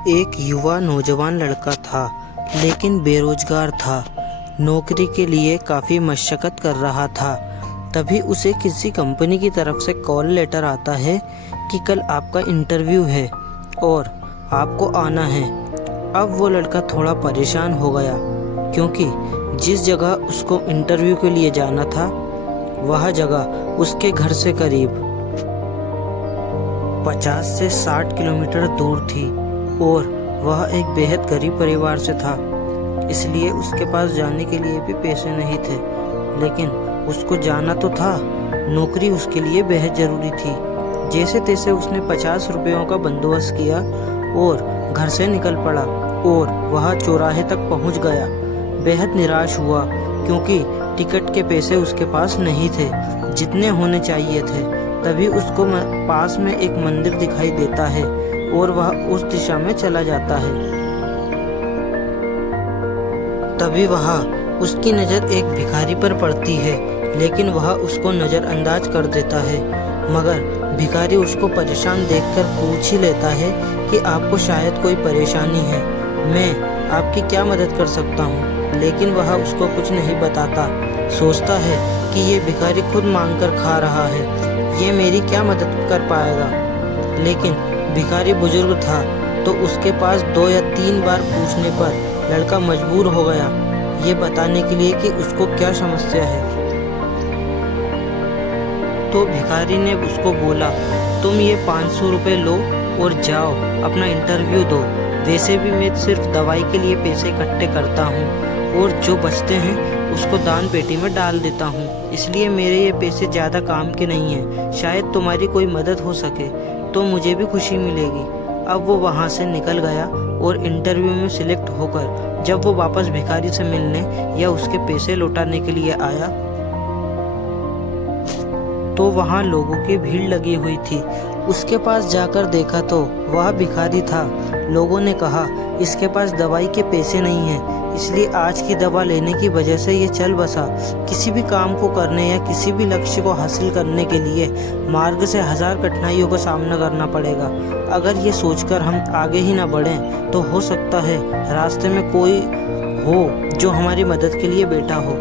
एक युवा नौजवान लड़का था, लेकिन बेरोजगार था। नौकरी के लिए काफ़ी मशक्क़त कर रहा था। तभी उसे किसी कंपनी की तरफ से कॉल लेटर आता है कि कल आपका इंटरव्यू है और आपको आना है। अब वो लड़का थोड़ा परेशान हो गया, क्योंकि जिस जगह उसको इंटरव्यू के लिए जाना था वह जगह उसके घर से करीब 50 से 60 किलोमीटर दूर थी और वह एक बेहद गरीब परिवार से था। इसलिए उसके पास जाने के लिए भी पैसे नहीं थे, लेकिन उसको जाना तो था। नौकरी उसके लिए बेहद ज़रूरी थी। जैसे तैसे उसने 50 रुपयों का बंदोबस्त किया और घर से निकल पड़ा और वह चौराहे तक पहुंच गया। बेहद निराश हुआ, क्योंकि टिकट के पैसे उसके पास नहीं थे जितने होने चाहिए थे। तभी उसको पास में एक मंदिर दिखाई देता है और वह उस दिशा में चला जाता है। तभी वहाँ उसकी नज़र एक भिखारी पर पड़ती है, लेकिन वह उसको नज़रअंदाज कर देता है। मगर भिखारी उसको परेशान देखकर पूछ ही लेता है कि आपको शायद कोई परेशानी है, मैं आपकी क्या मदद कर सकता हूँ। लेकिन वह उसको कुछ नहीं बताता। सोचता है कि ये भिखारी खुद मांग कर खा रहा है, ये मेरी क्या मदद कर पाएगा। लेकिन भिखारी बुजुर्ग था, तो उसके पास 2 या 3 बार पूछने पर लड़का मजबूर हो गया ये बताने के लिए कि उसको क्या समस्या है। तो भिखारी ने उसको बोला, तुम ये 500 रुपये लो और जाओ अपना इंटरव्यू दो। वैसे भी मैं सिर्फ दवाई के लिए पैसे इकट्ठे करता हूँ और जो बचते हैं उसको दान पेटी में डाल देता हूँ, इसलिए मेरे ये पैसे ज़्यादा काम के नहीं हैं। शायद तुम्हारी कोई मदद हो सके तो मुझे भी खुशी मिलेगी। अब वो वहाँ से निकल गया और इंटरव्यू में सिलेक्ट होकर जब वो वापस भिखारी से मिलने या उसके पैसे लौटाने के लिए आया तो वहाँ लोगों की भीड़ लगी हुई थी। उसके पास जाकर देखा तो वह भिखारी था। लोगों ने कहा, इसके पास दवाई के पैसे नहीं हैं, इसलिए आज की दवा लेने की वजह से ये चल बसा। किसी भी काम को करने या किसी भी लक्ष्य को हासिल करने के लिए मार्ग से 1000 कठिनाइयों का सामना करना पड़ेगा। अगर ये सोचकर हम आगे ही ना बढ़ें तो हो सकता है रास्ते में कोई हो जो हमारी मदद के लिए बैठा हो।